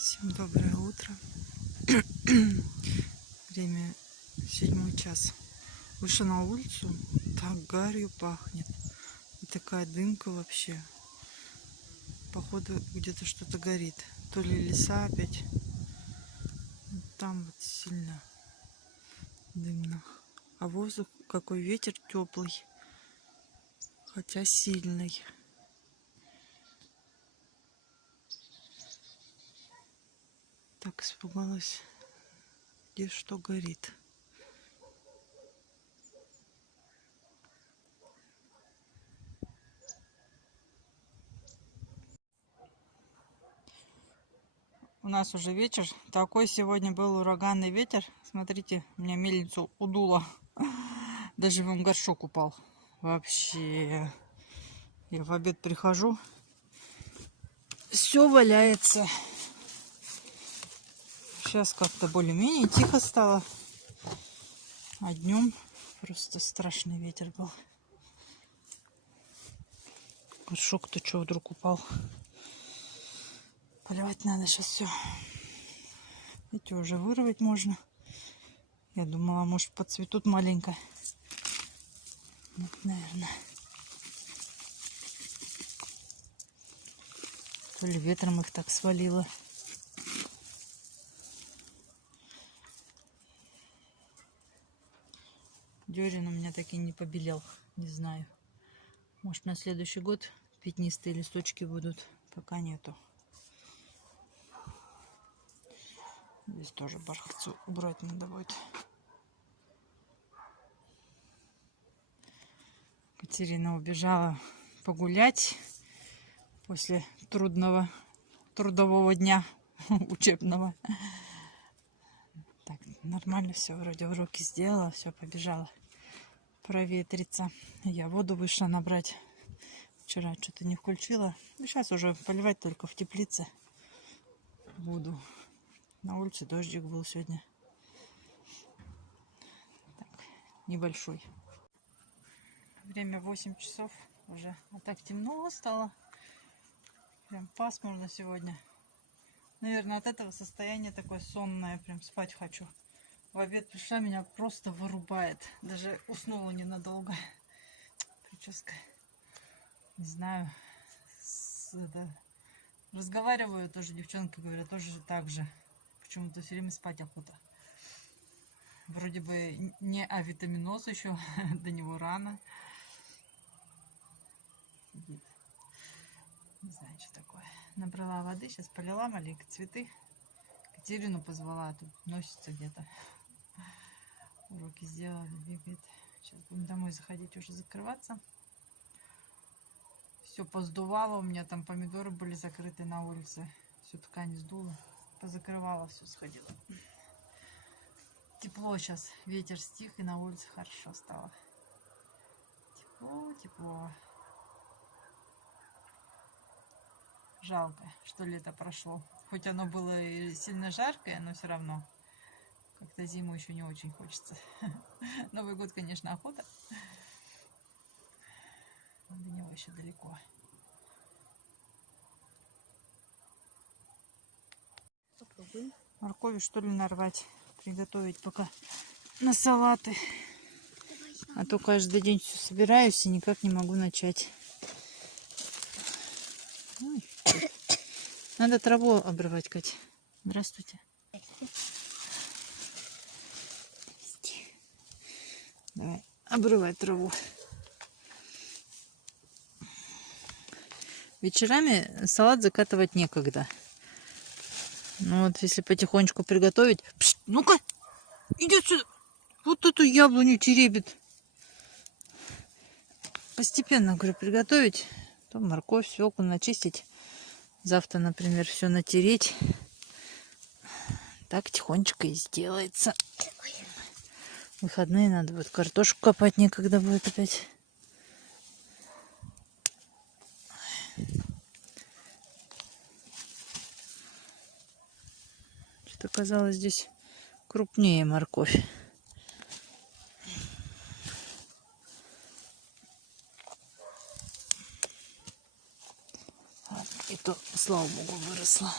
Всем доброе утро. Время 7 час. Вышла на улицу, так гарью пахнет. И такая дымка вообще. Походу где-то что-то горит. То ли леса опять. Там вот сильно дымно. А воздух, какой ветер теплый. Хотя сильный. Так испугалась, где что горит. У нас уже вечер. Такой сегодня был ураганный ветер. Смотрите, у меня мельницу удуло. Даже вон горшок упал. Вообще. Я в обед прихожу. Все валяется. Сейчас как-то более-менее тихо стало. А днем просто страшный ветер был. Горшок-то что вдруг упал? Поливать надо сейчас все. Эти уже вырвать можно. Я думала, может, подцветут маленько. Вот, наверное. То ли ветром их так свалило. Дерин у меня так и не побелел. Не знаю. Может, на следующий год пятнистые листочки будут. Пока нету. Здесь тоже бархатцу убрать надо будет. Катерина убежала погулять после трудового дня учебного. Так, нормально все, вроде уроки сделала, все, побежала проветриться. Я воду вышла набрать. Вчера что-то не включила. И сейчас уже поливать только в теплице буду. На улице дождик был сегодня. Так, небольшой. Время 8 часов уже. А так темно стало. Прям пасмурно сегодня. Наверное, от этого состояние такое сонное. Прям спать хочу. В обед пришла, меня просто вырубает. Даже уснула ненадолго. Прическа. Не знаю. Разговариваю тоже, девчонки говорят, тоже так же. Почему-то все время спать охота. Вроде бы не авитаминоз еще, до него рано. Сидит. Не знаю, что такое. Набрала воды, сейчас полила маленько цветы. Катерину позвала, а тут носится где-то. Уроки сделала, бегает. Сейчас будем домой заходить, уже закрываться. Все поздувало, у меня там помидоры были закрыты на улице. Всю ткань сдуло. Позакрывала, все сходило. Тепло сейчас, ветер стих, и на улице хорошо стало. Тепло, тепло. Жалко, что лето прошло. Хоть оно было и сильно жаркое, но все равно. Как-то зиму еще не очень хочется. Новый год, конечно, охота. До него еще далеко. Попробуем. Моркови, что ли, нарвать. Приготовить пока на салаты. А то каждый день все собираюсь и никак не могу начать. Надо траву обрывать, Кать. Здравствуйте. Давай, обрывай траву. Вечерами салат закатывать некогда. Ну вот, если потихонечку приготовить... Ну-ка, иди сюда. Вот эту яблоню теребит. Постепенно, говорю, приготовить. То морковь, свеклу начистить. Завтра, например, все натереть. Так тихонечко и сделается. В выходные надо будет картошку копать, некогда будет опять. Что-то казалось здесь крупнее морковь. И то, слава богу, выросла.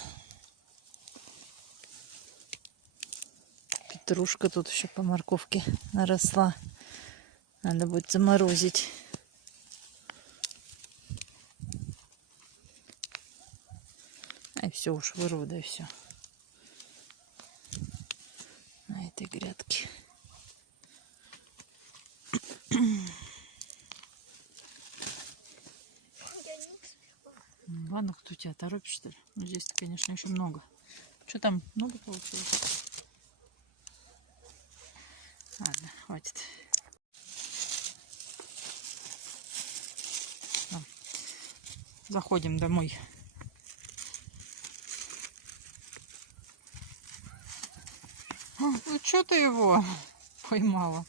петрушка тут еще по морковке наросла. Надо будет заморозить. И все уж вырву, да и все. На этой грядке. Ладно, кто тебя торопит, что ли? Ну, здесь, конечно, еще много. Что там? Много получилось? Ладно, хватит. Заходим домой. Ну что ты его поймала?